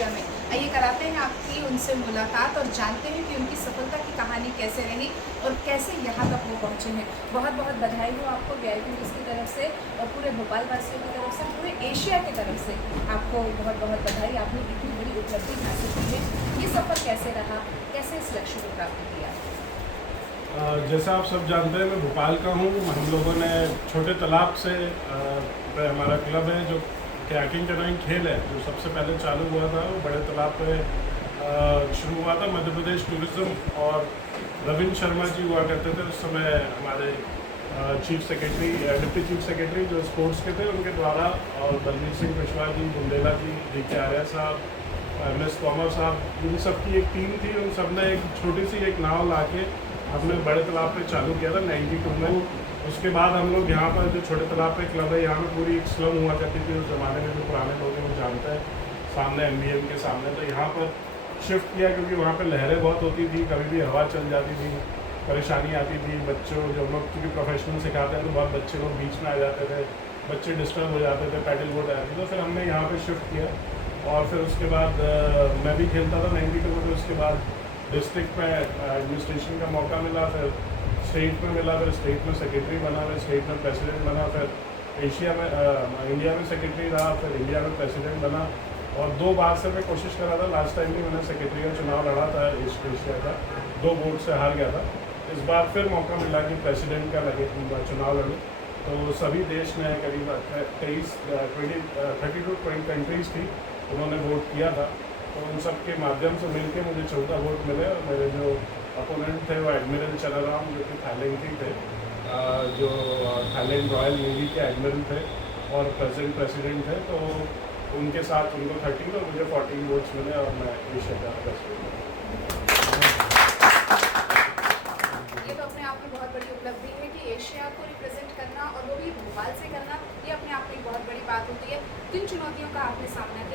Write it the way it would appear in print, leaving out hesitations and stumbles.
Asia में। आइए कराते हैं आपकी उनसे मुलाकात और जानते हैं कि उनकी सफलता की कहानी कैसे रही और कैसे यहाँ तक वो पहुँचे हैं। बहुत बहुत बधाई हो आपको VIP न्यूज़ की तरफ से और पूरे भोपाल वासियों की तरफ से, पूरे एशिया की तरफ से आपको बहुत बहुत बधाई। आपने इतनी बड़ी उपलब्धि हासिल की है। ये सफ़र कैसे रहा, कैसे इस लक्ष्य को प्राप्त किया? जैसा आप सब जानते हैं, मैं भोपाल का हूँ। हम लोगों ने छोटे तालाब से हमारा क्लब है जो कयाकिंग कैनोइंग खेल है, जो सबसे पहले चालू हुआ था वो बड़े तालाब पे शुरू हुआ था। मध्य प्रदेश टूरिज़्म और रविंद्र शर्मा जी हुआ करते थे उस समय हमारे chief secretary, deputy chief secretary जो स्पोर्ट्स के थे, उनके द्वारा, और बलवीर सिंह पेशवा जी, बुंदेला जी, DK आर्या साहब, MS तोमर साहब, इन सब की एक टीम थी। उन सब ने एक छोटी सी एक नाव ला के हमने बड़े तालाब पे चालू किया था 92 में। उसके बाद हम लोग यहाँ पर जो छोटे तालाब पे क्लब है, यहाँ पे पूरी एक स्लम हुआ करती थी उस ज़माने में, जो पुराने लोग हैं वो जानते हैं, सामने MBM के सामने। तो यहाँ पर शिफ्ट किया क्योंकि वहाँ पे लहरें बहुत होती थी, कभी भी हवा चल जाती थी, परेशानी आती थी। बच्चों, जो लोग क्योंकि प्रोफेशनल सिखाते हैं तो बहुत बच्चे लोग बीच में आ जाते थे, बच्चे डिस्टर्ब हो जाते थे, पैडल बोट आती थी। तो फिर हमने यहाँ पर शिफ्ट किया और फिर उसके बाद मैं भी खेलता था 92 में। तो उसके बाद डिस्ट्रिक्ट में एडमिनिस्ट्रेशन का मौका मिला, फिर स्टेट में मिला, फिर स्टेट में सेक्रेटरी बना, फिर स्टेट में प्रेसिडेंट बना, फिर एशिया में इंडिया में सेक्रेटरी रहा, फिर इंडिया में प्रेसिडेंट बना। और 2 बार से मैं कोशिश कर रहा था। लास्ट टाइम भी मैंने सेक्रेटरी का चुनाव लड़ा था ईस्ट एशिया का, 2 वोट से हार गया था। इस बार फिर मौका मिला कि प्रेसिडेंट का लगे चुनाव लड़ूँ। तो सभी देश ने करीब 30 to 20 कंट्रीज़ थी, उन्होंने वोट किया था। तो उन सब के माध्यम से मिलके मुझे 14 वोट मिले और मेरे जो अपोनेंट थे वो एडमिरल चलाराम, जो कि थाईलैंडी थे, जो थाईलैंड रॉयल नेवी के एडमिरल थे और प्रेजेंट प्रेसिडेंट थे। तो उनके साथ उनको 13 और मुझे 14 वोट्स मिले और मैं एशिया का प्रेसिडेंट। ये तो अपने आप में बहुत बड़ी उपलब्धि है कि एशिया को रिप्रेजेंट करना और वो भी भोपाल से करना, ये अपने आप में एक बहुत बड़ी बात होती है। किन चुनौतियों का आपने सामना किया?